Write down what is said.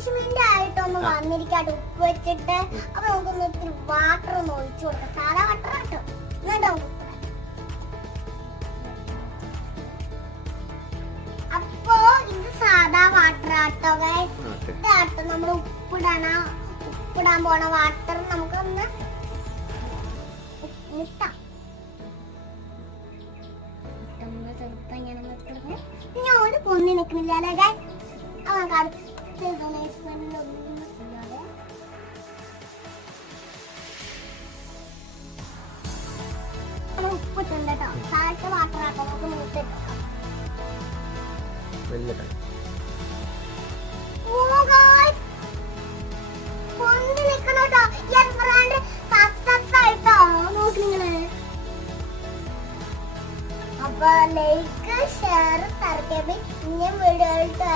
ഗാർണിഷ്മെന്റ് ആയിട്ടൊന്ന് വന്നിരിക്കാട്ട് ഉപ്പ് വെച്ചിട്ട് അപ്പൊ നമുക്കൊന്ന് ഇത്തിരി വാട്ടർ ഒന്ന് ഒഴിച്ചു കൊടുക്കാം. സാധാ വാട്ടർ ആട്ടോ. എന്നിട്ടോ അപ്പൊ ഇത് സാധാ വാട്ടർ ആട്ടോ ഗൈസ്. ഇതാട്ടോ നമ്മൾ ഉപ്പിടാൻ പോണ വാട്ടർ. നമുക്കൊന്ന് മുട്ടാം. ഞാൻ ഒരു പൊന്നി നിൽക്കുന്നില്ല അല്ലേ ഗൈസ്. ഉപ്പിട്ടുണ്ട് കേട്ടോ. താഴത്തെ വാട്ടർ ആട്ടോ. നമുക്ക് മൂത്തിട്ടോ. പൊന്നി നിൽക്കണോട്ടോ. എത്രണ്ട് സക്സസ് ആയിട്ടോ. നോക്ക് നിങ്ങള്. അപ്പൊ ലൈക്ക് ഷെയർ സബ്സ്ക്രൈബ്. ഇനിയും വീഡിയോ